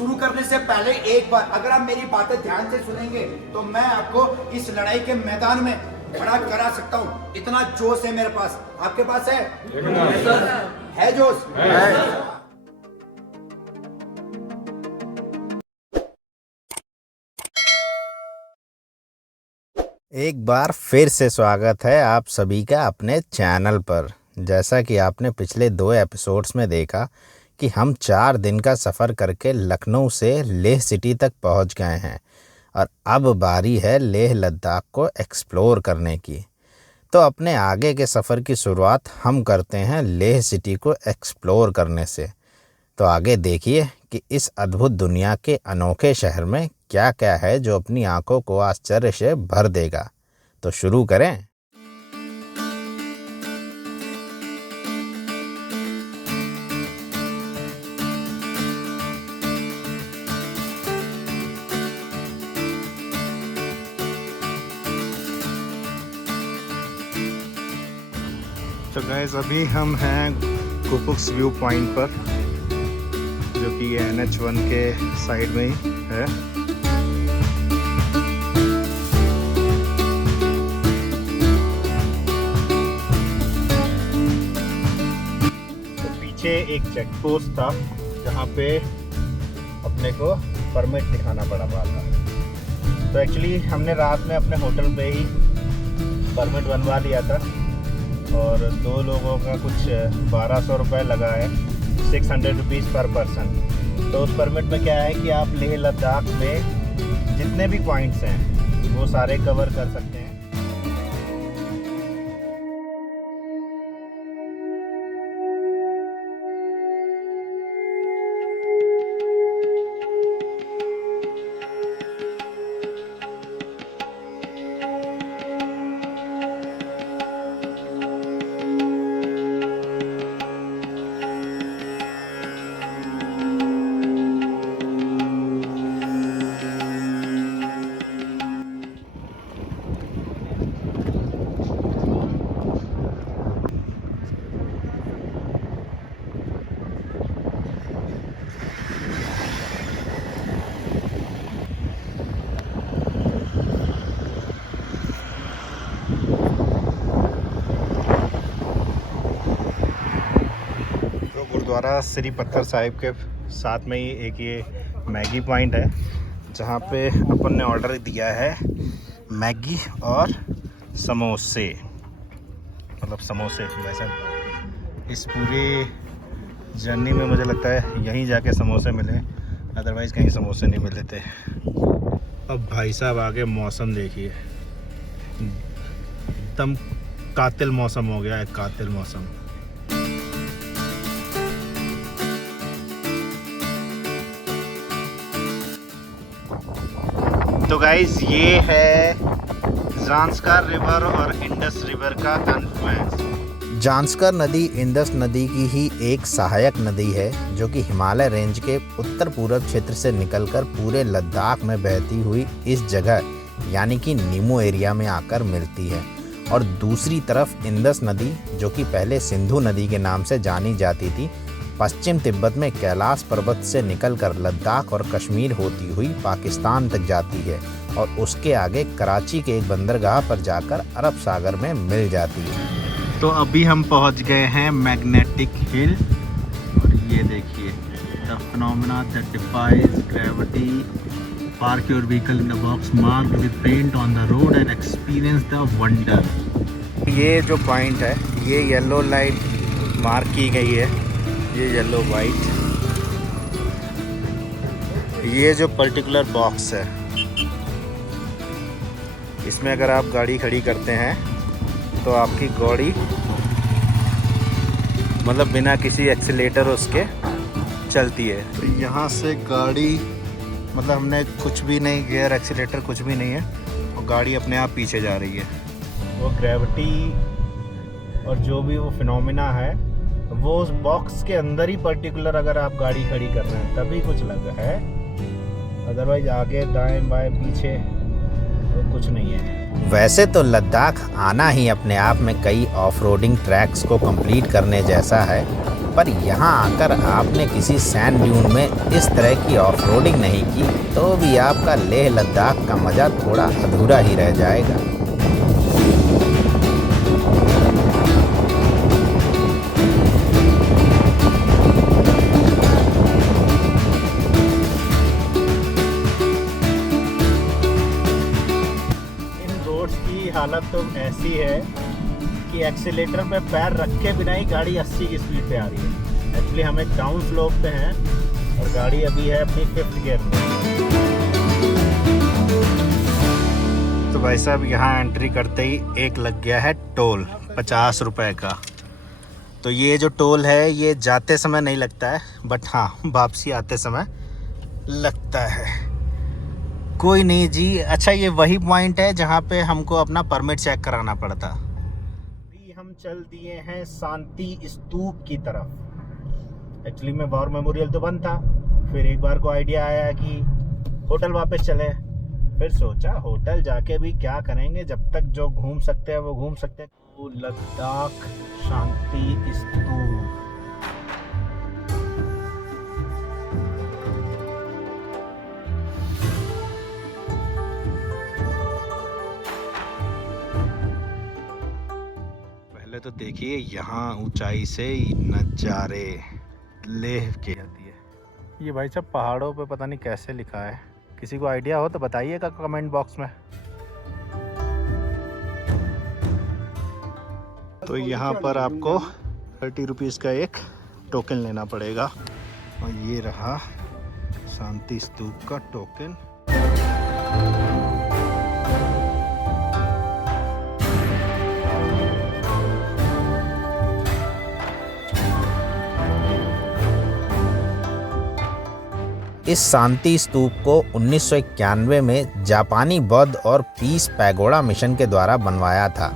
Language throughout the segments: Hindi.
शुरू करने से पहले एक बार अगर आप मेरी बातें ध्यान से सुनेंगे तो मैं आपको इस लड़ाई के मैदान में खड़ा करा सकता हूँ। इतना जोश है मेरे पास। आपके पास है? है जोश? एक बार फिर से स्वागत है आप सभी का अपने चैनल पर। जैसा कि आपने पिछले 2 एपिसोड्स में देखा कि हम 4 दिन का सफ़र करके लखनऊ से लेह सिटी तक पहुंच गए हैं और अब बारी है लेह लद्दाख को एक्सप्लोर करने की। तो अपने आगे के सफ़र की शुरुआत हम करते हैं लेह सिटी को एक्सप्लोर करने से। तो आगे देखिए कि इस अद्भुत दुनिया के अनोखे शहर में क्या क्या है जो अपनी आंखों को आश्चर्य से भर देगा। तो शुरू करें। तो गाइस अभी हम हैं कुपुक्स व्यू पॉइंट पर, जो कि NH1 के साइड में ही है। तो पीछे एक चेक पोस्ट था जहाँ पे अपने को परमिट दिखाना पड़ा था। तो एक्चुअली हमने रात में अपने होटल पे ही परमिट बनवा लिया था और 2 लोगों का कुछ 1200 रुपये लगा है, 600 रुपीज़ पर पर्सन। तो उस परमिट में क्या है कि आप लेह लद्दाख में जितने भी पॉइंट्स हैं वो सारे कवर कर सकते हैं। गुरुद्वारा श्री पत्थर साहिब के साथ में ही एक ये मैगी पॉइंट है जहाँ पे अपन ने ऑर्डर दिया है मैगी और समोसे, मतलब समोसे। वैसे इस पूरे जर्नी में मुझे लगता है यहीं जाके समोसे मिले, अदरवाइज़ कहीं समोसे नहीं मिले थे। अब भाई साहब आगे मौसम देखिए, एकदम कातिल मौसम हो गया है, कातिल मौसम। तो गाइज ये है ज़ांस्कर रिवर और इंडस रिवर का कॉन्फ्लुएंस। ज़ांस्कर नदी इंडस नदी की ही एक सहायक नदी है जो कि हिमालय रेंज के उत्तर पूर्व क्षेत्र से निकलकर पूरे लद्दाख में बहती हुई इस जगह यानी कि नीमू एरिया में आकर मिलती है। और दूसरी तरफ इंडस नदी जो कि पहले सिंधु नदी के नाम से जानी जाती थी, पश्चिम तिब्बत में कैलाश पर्वत से निकलकर लद्दाख और कश्मीर होती हुई पाकिस्तान तक जाती है और उसके आगे कराची के एक बंदरगाह पर जाकर अरब सागर में मिल जाती है। तो अभी हम पहुंच गए हैं मैग्नेटिक हिल और ये देखिए the phenomena that defies gravity, park your vehicle in the box marked with paint on the road and experience the wonder. ये जो पॉइंट है ये येलो लाइन मार्क की गई है, ये येलो वाइट। ये जो पर्टिकुलर बॉक्स है इसमें अगर आप गाड़ी खड़ी करते हैं तो आपकी गाड़ी मतलब बिना किसी एक्सीलेटर उसके चलती है। तो यहाँ से गाड़ी मतलब हमने कुछ भी नहीं, गियर एक्सीलेटर कुछ भी नहीं है, और गाड़ी अपने आप पीछे जा रही है। वो ग्रेविटी और जो भी वो फिनोमिना है वो उस बॉक्स के अंदर ही पर्टिकुलर अगर आप गाड़ी खड़ी कर रहे हैं तभी कुछ लगा है, अदरवाइज आगे दाएं बाएं पीछे तो कुछ नहीं है। वैसे तो लद्दाख आना ही अपने आप में कई ऑफ रोडिंग ट्रैक्स को कंप्लीट करने जैसा है, पर यहाँ आकर आपने किसी सैंड ड्यून में इस तरह की ऑफ रोडिंग नहीं की तो भी आपका लेह लद्दाख का मज़ा थोड़ा अधूरा ही रह जाएगा। इन रोड्स की हालत तो ऐसी है कि एक्सीलेटर पे पैर रखे बिना ही गाड़ी 80 की स्पीड पे आ रही है। एक्चुअली हम एक डाउन स्लोप पे हैं और गाड़ी अभी है अपनी 5th गियर में। तो भाई साहब यहाँ एंट्री करते ही एक लग गया है टोल 50 रुपए का। तो ये जो टोल है ये जाते समय नहीं लगता है, बट हाँ वापसी आते समय लगता है। कोई नहीं जी। अच्छा, ये वही पॉइंट है जहाँ पे हमको अपना परमिट चेक कराना पड़ता। हम चल दिए हैं शांति स्तूप की तरफ। एक्चुअली में वॉर मेमोरियल तो बंद था, फिर एक बार को आइडिया आया कि होटल वापस चले। फिर सोचा होटल जाके भी क्या करेंगे, जब तक जो घूम सकते हैं वो घूम सकते हैं। तो लद्दाख शांति स्तूप। तो देखिए यहाँ ऊंचाई से नज़ारे लेह के आती है। ये भाई साहब पहाड़ों पे पता नहीं कैसे लिखा है, किसी को आइडिया हो तो बताइएगा कमेंट बॉक्स में। तो यहाँ पर आपको 30 रुपीज़ का एक टोकन लेना पड़ेगा और ये रहा शांति स्तूप का टोकन। इस शांति स्तूप को 1991 में जापानी बौद्ध और पीस पैगोडा मिशन के द्वारा बनवाया था।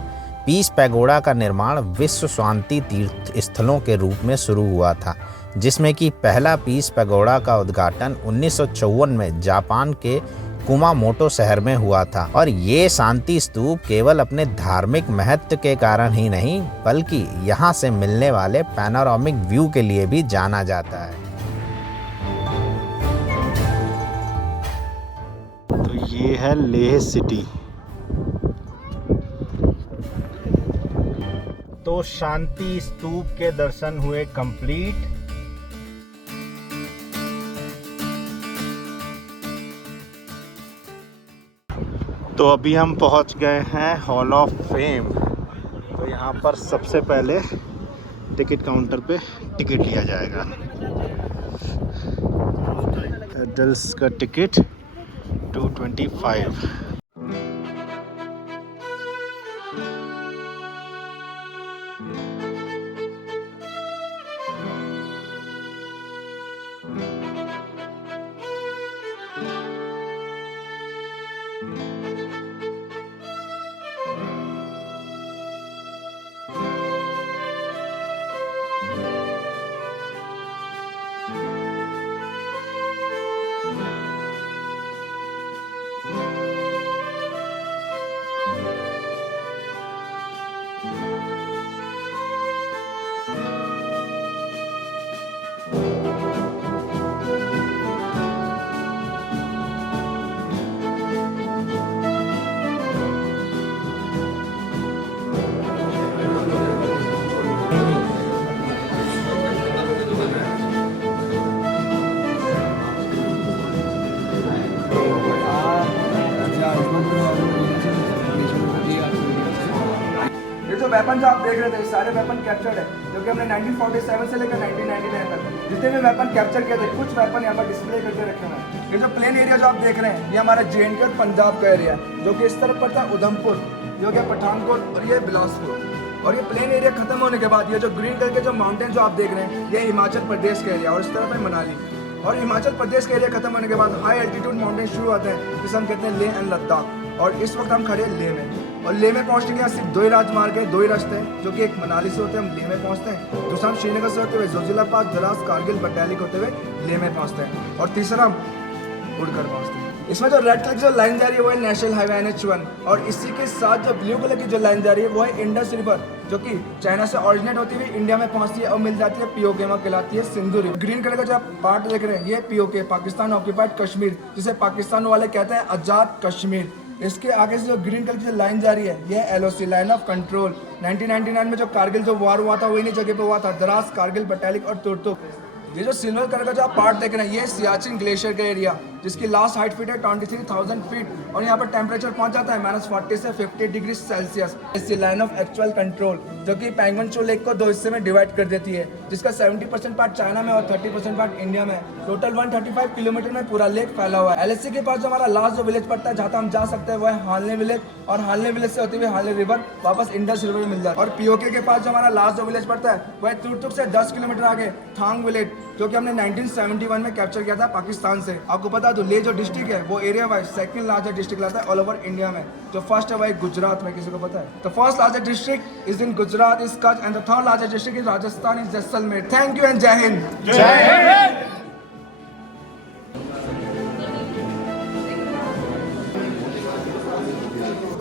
पीस पैगोडा का निर्माण विश्व शांति तीर्थ स्थलों के रूप में शुरू हुआ था, जिसमें कि पहला पीस पैगोडा का उद्घाटन 1954 में जापान के कुमामोटो शहर में हुआ था। और ये शांति स्तूप केवल अपने धार्मिक महत्व के कारण ही नहीं, बल्कि यहाँ से मिलने वाले पैनोरामिक व्यू के लिए भी जाना जाता है। ये है लेह सिटी। तो शांति स्तूप के दर्शन हुए कंप्लीट। तो अभी हम पहुंच गए हैं हॉल ऑफ फेम। तो यहाँ पर सबसे पहले टिकट काउंटर पे टिकट लिया जाएगा। एडल्ट्स का टिकट 225। ये जो वेपन जो आप देख रहे थे सारे वेपन कैप्चर्ड है, क्योंकि हमने 1947 से लेकर 1999 तक जितने भी वेपन कैप्चर किए थे, कुछ वेपन यहाँ पर डिस्प्ले करके रखे हुए हैं। ये जो प्लेन एरिया जो आप देख रहे हैं, ये हमारा JNK और पंजाब का एरिया है, जो कि इस तरफ पड़ता है उधमपुर, ये हो गया पठानकोट और ये बिलासपुर। और ये प्लेन एरिया खत्म होने के बाद ये जो ग्रीन कलर के जो माउंटेन जो आप देख रहे हैं, ये हिमाचल प्रदेश का एरिया और इस तरफ है मनाली। और हिमाचल प्रदेश का एरिया खत्म होने के बाद हाई एल्टीट्यूड माउंटेन शुरू होते हैं, जिसे हम कहते हैं लेह एंड लद्दाख। और इस वक्त हम खड़े हैं लेह में, और लेह में पहुंचने के लिए सिर्फ 2 ही राजमार्ग है, 2 ही रास्ते हैं, जो कि एक मनाली से होते हैं हम लेह में पहुंचते हैं, दूसरा हम श्रीनगर से होते हुए जोजिला पास, द्रास, कारगिल, बटालिक होते हुए लेह में पहुंचते हैं, और तीसरा हम उड़कर पहुंचते हैं। इसमें जो रेड कलर की जो लाइन जा रही है वो है नेशनल हाईवे NH1 और इसी के साथ जो ब्लू कलर की जो लाइन जा रही है वो है इंडस रिवर जो कि चाइना से ऑरिजिनेट होती हुई इंडिया में पहुंचती है और मिल जाती है पीओके में कहलाती है सिंधु रिवर। ग्रीन कलर का जो आप पार्ट देख रहे हैं ये पीओके पाकिस्तान ऑक्यूपाइड कश्मीर जिसे पाकिस्तान वाले कहते हैं आजाद कश्मीर। इसके आगे से जो ग्रीन कलर की जो लाइन जा रही है ये LOC लाइन ऑफ कंट्रोल। 1999 में जो कारगिल जो वॉर हुआ था वही नहीं जगह पे हुआ था, द्रास, कारगिल, बटालिक और तुर्तुक। ये जो सिल्वर कलर का जो आप पार्ट देख रहे हैं ये सियाचिन ग्लेशियर का एरिया जिसकी लास्ट हाइट फीट है 23,000 फीट और यहाँ पर टेम्परेचर पहुँच जाता है -40 से 50 डिग्री सेल्सियस। इसकी लाइन ऑफ एक्चुअल कंट्रोल जो कि पैंगोन चो लेक को 2 हिस्से में डिवाइड कर देती है जिसका 70% पार्ट चाइना में और 30% पार्ट इंडिया में। टोटल 135 किलोमीटर में पूरा लेक फैला हुआ है। LSC के पास जो हमारा लास्ट जो विलेज पड़ता है जहाँ हम जा सकते हैं वो है हालने विलेज और हालने विलेज से होते हुए हालने रिवर वापस इंडस रिवर में मिल जाए। और पीओके के पास जो हमारा लास्ट जो विलेज पड़ता है वह तुर्तुक से 10 किलोमीटर आगे थांग विलेज जो कि हमने 1971 में कैप्चर किया था पाकिस्तान से। आपको बता दो ले जो डिस्ट्रिक्ट है वो area wise second largest district लाता है ऑल ओवर इंडिया में। जो फर्स्ट है वही गुजरात में, किसी को पता है? The first largest district is in Gujarat is Kutch and the third largest district is Rajasthan is Jaisalmer. Thank you and जय हिंद।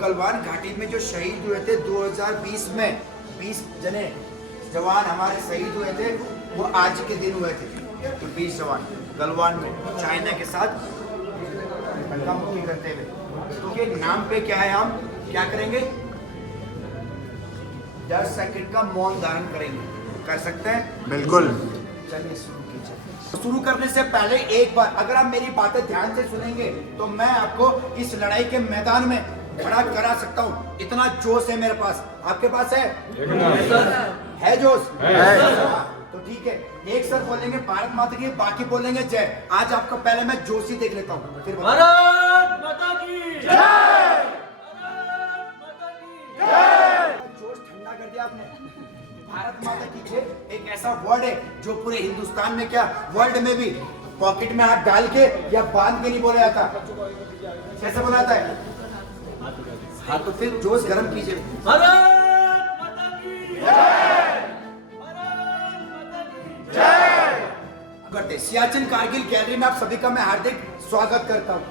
गलवान घाटी में जो शहीद हुए थे 2020 में 20 जने जवान हमारे शहीद हुए थे वो आज के दिन हुए थे। तो 20 जवान गलवान में चाइना के साथ मुक्ति करते हुए। तो ये नाम पे क्या है, हम क्या करेंगे 10 सेकंड का मौन धारण करेंगे। कर सकते हैं? बिल्कुल। चलिए शुरू कीजिए। शुरू करने से पहले एक बार अगर आप मेरी बातें ध्यान से सुनेंगे तो मैं आपको इस लड़ाई के मैदान में खड़ा करा सकता हूँ। इतना जोश है मेरे पास। आपके पास है? है जोश? तो ठीक है, एक सर बोलेंगे भारत माता की, बाकी बोलेंगे जय। आज आपको पहले मैं जोश ही देख लेता हूँ, फिर भारत माता की जय। भारत माता की जय। जोश ठंडा कर दिया आपने। भारत माता की जय एक ऐसा वर्ड है जो पूरे हिंदुस्तान में क्या वर्ल्ड में भी पॉकेट में हाथ डाल के या बांध के नहीं बोला जाता। कैसे बोला जाता है? हाँ, तो फिर जोश गर्म कीजिए। भारत माता की जय। भारत माता की जय। करते सियाचिन कारगिल गैलरी में आप सभी का मैं हार्दिक स्वागत करता हूँ।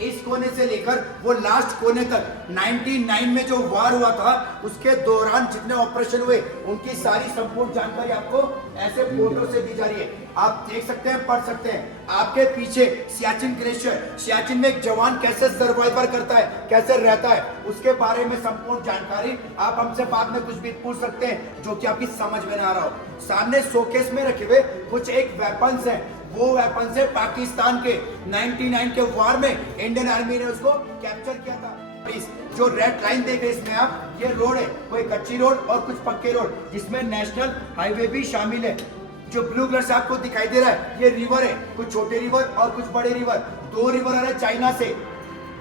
इस कोने से लेकर वो लास्ट कोने तक 99 में जो वार हुआ था उसके दौरान जितने ऑपरेशन हुए उनकी सारी संपूर्ण जानकारी आपको ऐसे फोटो से दी जा रही है। आप देख सकते हैं, पढ़ सकते हैं। आपके पीछे सियाचिन ग्लेशियर, सियाचिन में एक जवान कैसे सर्वाइवर करता है, कैसे रहता है, उसके बारे में संपूर्ण जानकारी आप हमसे बाद में कुछ भी पूछ सकते हैं जो कि आपकी समझ में ना आ रहा हो। सामने शोकेस में रखे हुए कुछ एक वेपन्स हैं, वो वेपन से पाकिस्तान के 99 के वार में इंडियन आर्मी ने उसको कैप्चर किया था। प्लीज जो रेड लाइन देख रहे हैं इसमें आप, ये रोड है, कोई कच्ची रोड और कुछ पक्के रोड जिसमें नेशनल हाईवे भी शामिल है। जो ब्लू कलर से आपको दिखाई दे रहा है ये रिवर है, कुछ छोटे रिवर और कुछ बड़े रिवर। 2 रिवर आ रहे हैं चाइना से,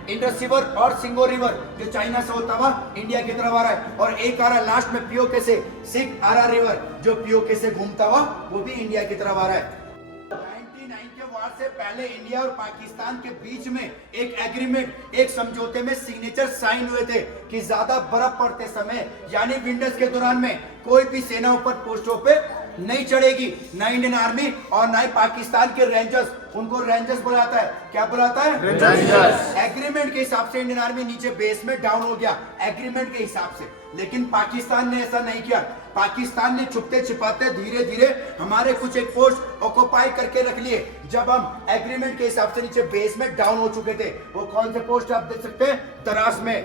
इंडस रिवर और सिंगो रिवर जो चाइना से होता हुआ इंडिया की तरफ आ रहा है, और एक आ रहा है लास्ट में पीओके से सिख आरा रिवर जो पीओके से घूमता हुआ वो भी इंडिया की तरफ आ रहा है। 99 के वार से पहले इंडिया और पाकिस्तान के बीच में एक एग्रीमेंट, एक समझौते में सिग्नेचर साइन हुए थे कि ज्यादा बर्फ पड़ते समय यानी विंटर्स के दौरान में कोई भी सेना ऊपर पोस्टों पे नहीं चढ़ेगी, ना इंडियन आर्मी और ना ही पाकिस्तान के रेंजर्स। उनको रेंजर्स बुलाता है। क्या बुलाता है? रेंजर्स। एग्रीमेंट के हिसाब से इंडियन आर्मी नीचे बेस में डाउन हो गया, एग्रीमेंट के हिसाब से। लेकिन पाकिस्तान ने ऐसा नहीं किया। पाकिस्तान ने छुपते छिपाते धीरे धीरे हमारे कुछ एक पोस्ट ऑक्युपाई करके रख लिए। जब हम एग्रीमेंट के हिसाब से नीचे बेस में डाउन हो चुके थे, वो कौन से पोस्ट आप देख सकते हैं? तरास में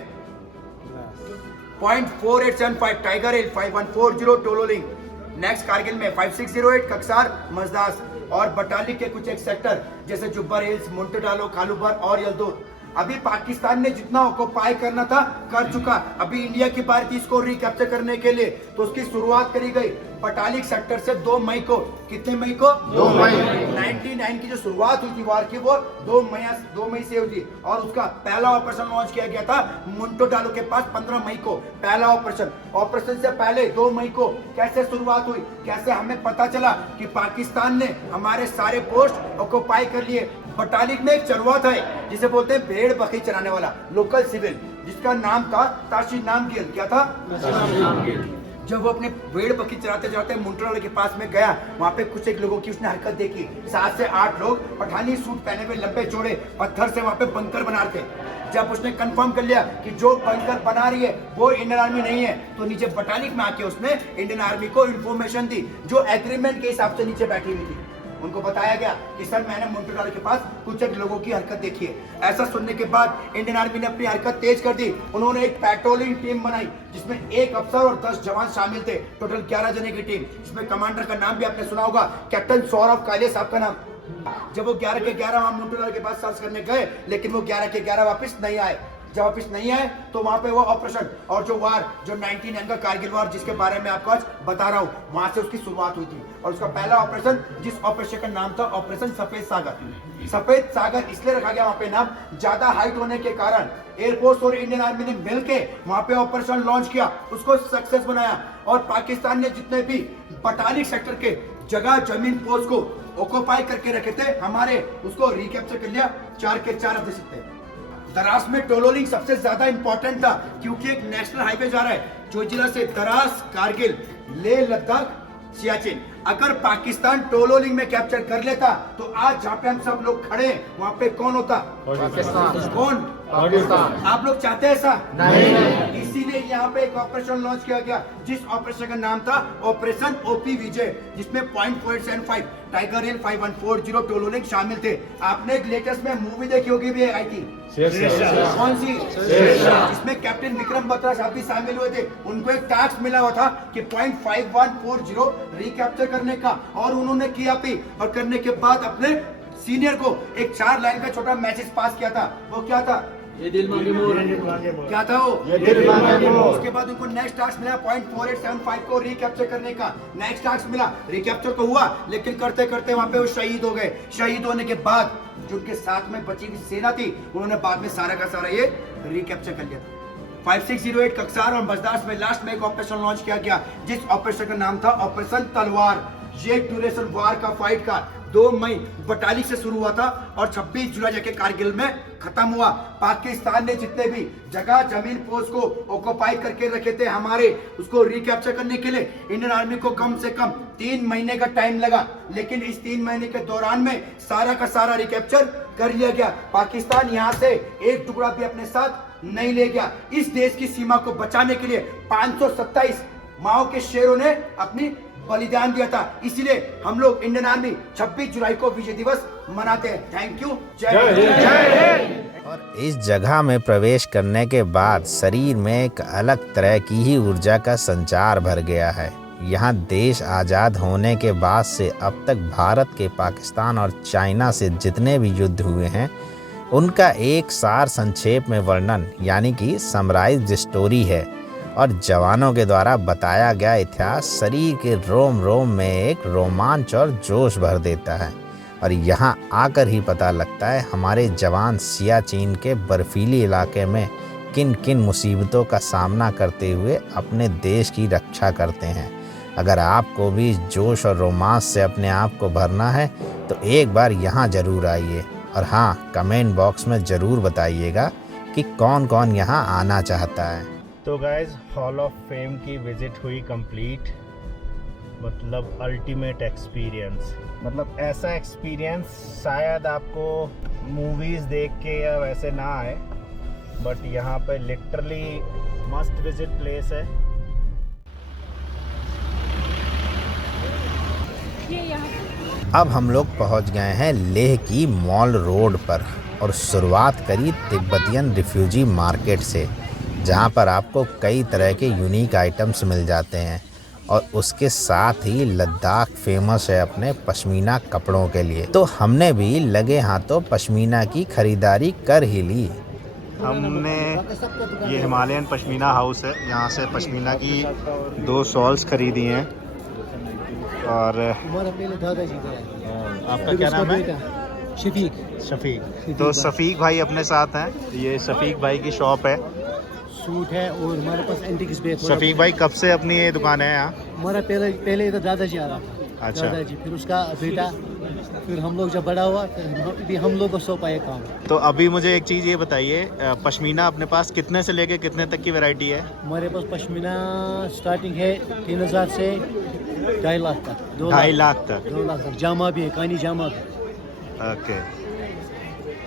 .4875 टाइगर हिल, 5140 टोलोलिंग, नेक्स्ट कारगिल में 5608 कक्सार मजदास, और बटालिक के कुछ एक सेक्टर जैसे जुब्बर हिल्स, मुंटडालो, खालूबर और यलदौर। अभी पाकिस्तान ने जितना ऑक्युपाई करना था कर चुका। अभी इंडिया की बारी थी इसको रिकैप्चर करने के लिए, तो उसकी शुरुआत करी गई बटालिक सेक्टर से 2 मई को। कितने मई को? 2 मई। 99 की जो शुरुआत हुई थी वार की वो 2 मई से हुई थी, और उसका पहला ऑपरेशन लॉन्च किया गया था मुंटोडालो के पास 15 मई को। पहला ऑपरेशन। ऑपरेशन से पहले 2 मई को कैसे शुरुआत हुई, कैसे हमें पता चला कि पाकिस्तान ने हमारे सारे पोस्ट ऑक्युपाई कर लिए। बटालिक में एक चरवा था जिसे बोलते हैं भेड़ बकरी चराने वाला, लोकल सिविल, जिसका नाम था ताशी नामगिल। क्या था? जब वो अपने भेड़ बकरी चराते चराते मुंट्रोल के पास में गया, वहाँ पे कुछ एक लोगों की उसने हरकत देखी। 7 से 8 लोग पठानी सूट पहने हुए लंबे चौड़े पत्थर से वहाँ पे बंकर बना रहे थे। जब उसने कंफर्म कर लिया कि जो बंकर बना रही है वो इंडियन आर्मी नहीं है, तो नीचे बटालिक में आके उसने इंडियन आर्मी को इंफॉर्मेशन दी, जो एग्रीमेंट के हिसाब से नीचे बैठी हुई थी। उनको बताया गया कि सर मैंने मुंट्रोल के पास कुछ एक लोगों की हरकत देखी है। ऐसा सुनने के बाद इंडियन आर्मी ने अपनी हरकत तेज कर दी। उन्होंने एक पेट्रोलिंग टीम बनाई जिसमें 1 अफसर और 10 जवान शामिल थे। टोटल 11 जने की टीम, जिसमें कमांडर का नाम भी आपने सुना होगा, कैप्टन सौरभ काले साहब का नाम। जब वो 11 के 11 वहां मुंट्रोल के पास सर्च करने गए, लेकिन वो 11 के 11 वापस नहीं आए। जब वापस नहीं आए तो वहां पे वो ऑपरेशन और जो वार, जो 19 का कारगिल वार जिसके बारे में आपको आज बता रहा हूँ, वहां से उसकी शुरुआत हुई थी। और उसका पहला ऑपरेशन, जिस ऑपरेशन का नाम था ऑपरेशन सफेद सागर। सफेद सागर इसलिए रखा गया वहां पे नाम, ज्यादा हाइट होने के कारण एयरफोर्स और इंडियन आर्मी ने मिलके वहां पे ऑपरेशन लॉन्च किया, उसको सक्सेस बनाया। और पाकिस्तान ने जितने भी बटालिक सेक्टर के जगह जमीन पोस्ट को ऑक्युपाई करके रखे थे, हमारे उसको रिकैप्चर कर लिया। 4 के 4 आप देख सकते हैं। दरास में टोलोलिंग सबसे ज्यादा इंपॉर्टेंट था, क्योंकि एक नेशनल हाईवे जा रहा है जो जिला से दरास, कारगिल, लेह लद्दाख, सियाचिन। अगर पाकिस्तान टोलोलिंग में कैप्चर कर लेता तो आज जहाँ पे हम सब लोग खड़े हैं वहाँ पे कौन होता? पाकिस्तान। कौन? पाकिस्तान। आप लोग चाहते हैं ऐसा? नहीं। इसीलिए यहाँ पे एक ऑपरेशन लॉन्च किया गया, जिस ऑपरेशन का नाम था ऑपरेशन ओपी विजय, जिसमें .475 टाइगर हिल 5140 टोलोलिंग शामिल थे। आपने एक लेटेस्ट में मूवी देखी होगी भी आई थी, कौन सी? इसमें कैप्टन विक्रम बत्रा साहब भी शामिल हुए थे। उनको एक टास्क मिला हुआ था कि .5140 रिकैप्चर करने का, और उन्होंने किया भी। और करने के बाद अपने सीनियर को एक 4 लाइन का छोटा मैसेज पास किया था। वो क्या था? ये दिल मांगे मोर। क्या था वो? ये दिल मांगे मोर। उसके बाद उनको नेक्स्ट टास्क मिला .4875 को रिकैप्चर करने का। नेक्स्ट टास्क मिला, रिकैप्चर तो हुआ, लेकिन करते करते वहां पे वो शहीद हो गए। शहीद होने के बाद जो उनके साथ में बची हुई सेना थी, उन्होंने बाद में सारा का सारा ये रिकैप्चर कर लिया था। 5608 कक्सार और बजदास में लास्ट में एक ऑपरेशन लॉन्च किया गया, जिस ऑपरेशन का नाम था ऑपरेशन तलवार। ये ड्यूरेशन वार का फाइट का 2 मई बटालिक से शुरू हुआ था और 26 जुलाई जाके कारगिल में खत्म हुआ। पाकिस्तान ने जितने भी जगह जमीन पोस्ट को ऑक्युपाई करके रखे थे हमारे, उसको रिकैप्चर करने के लिए इंडियन आर्मी को कम से कम 3 महीने का टाइम लगा। लेकिन इस 3 महीने के दौरान में सारा का सारा रिकैप्चर कर लिया गया। पाकिस्तान यहाँ से एक टुकड़ा भी अपने साथ नहीं ले गया। इस देश की सीमा को बचाने के लिए 527 माओ के शेरों ने अपनी बलिदान दिया था। इसलिए हम लोग इंडियन आर्मी 26 जुलाई को विजय दिवस मनाते हैं। Thank you. जय हिंद। और इस जगह में प्रवेश करने के बाद शरीर में एक अलग तरह की ही ऊर्जा का संचार भर गया है। यहाँ देश आज़ाद होने के बाद से अब तक भारत के, पाकिस्तान और चाइना से जितने भी युद्ध हुए हैं, उनका एक सार संक्षेप में वर्णन यानी कि समराइज्ड स्टोरी है। और जवानों के द्वारा बताया गया इतिहास शरीर के रोम रोम में एक रोमांच और जोश भर देता है। और यहाँ आकर ही पता लगता है हमारे जवान सियाचिन के बर्फीली इलाके में किन किन मुसीबतों का सामना करते हुए अपने देश की रक्षा करते हैं। अगर आपको भी इस जोश और रोमांच से अपने आप को भरना है तो एक बार यहाँ ज़रूर आइए। और हाँ, कमेंट बॉक्स में ज़रूर बताइएगा कि कौन कौन यहाँ आना चाहता है। तो गाइज हॉल ऑफ फेम की विजिट हुई कंप्लीट। मतलब अल्टीमेट एक्सपीरियंस, मतलब ऐसा एक्सपीरियंस शायद आपको मूवीज़ देख के या वैसे ना आए, बट यहाँ पे लिटरली मस्ट विजिट प्लेस है। अब हम लोग पहुँच गए हैं लेह की मॉल रोड पर और शुरुआत करी तिब्बतियन रिफ्यूजी मार्केट से, जहाँ पर आपको कई तरह के यूनिक आइटम्स मिल जाते हैं। और उसके साथ ही लद्दाख फेमस है अपने पश्मीना कपड़ों के लिए। तो हमने भी लगे हाथों पश्मीना की खरीदारी कर ही ली। हमने ये हिमालयन पश्मीना हाउस है, यहाँ से पश्मीना की 2 शॉल्स खरीदी हैं। और आपका क्या नाम है? शफीक। तो शफीक भाई अपने साथ हैं। ये शफीक भाई की शॉप है, सूट है और हमारे पास एंटीक्स भी है। शफीक भाई कब से अपनी ये दुकान है यहाँ? हमारा पहले इधर दादाजी आ रहा था। अच्छा। दादाजी, फिर उसका बेटा, फिर हम लोग जब बड़ा हुआ फिर हम लोग को सौंपा ये काम। तो अभी मुझे एक चीज़ ये बताइए, पश्मीना अपने पास कितने से लेके कितने तक की वैरायटी है? हमारे पास पश्मीना स्टार्टिंग है 3000 से 2.5 लाख तक। 2.5 लाख तक। 2 लाख तक जामा भी है, कानी जामा भी। ओके,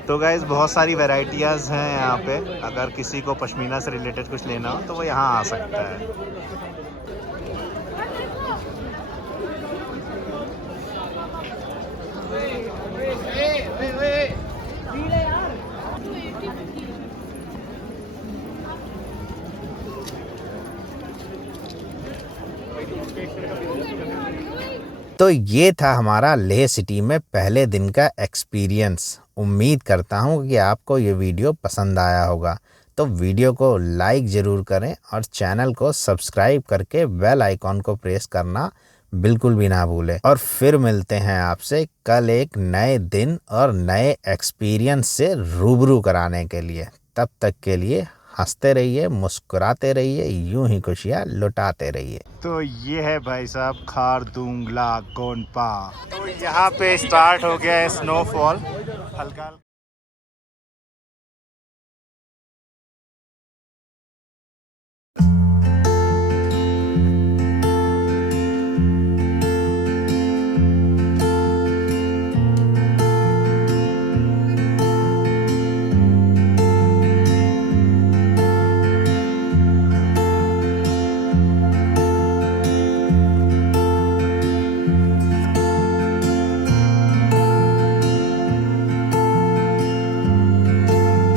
तो गाइज बहुत सारी वैरायटियाज़ हैं यहाँ पे। अगर किसी को पश्मीना से रिलेटेड कुछ लेना हो तो वो यहाँ आ सकता है। तो ये था हमारा लेह सिटी में पहले दिन का एक्सपीरियंस। उम्मीद करता हूँ कि आपको ये वीडियो पसंद आया होगा। तो वीडियो को लाइक ज़रूर करें और चैनल को सब्सक्राइब करके बेल आइकॉन को प्रेस करना बिल्कुल भी ना भूलें। और फिर मिलते हैं आपसे कल एक नए दिन और नए एक्सपीरियंस से रूबरू कराने के लिए। तब तक के लिए हंसते रहिए, मुस्कुराते रहिए, यूं ही खुशियाँ लुटाते रहिए। तो ये है भाई साहब खारदुंगला गोनपा। तो यहाँ पे स्टार्ट हो गया है स्नोफॉल हल्का।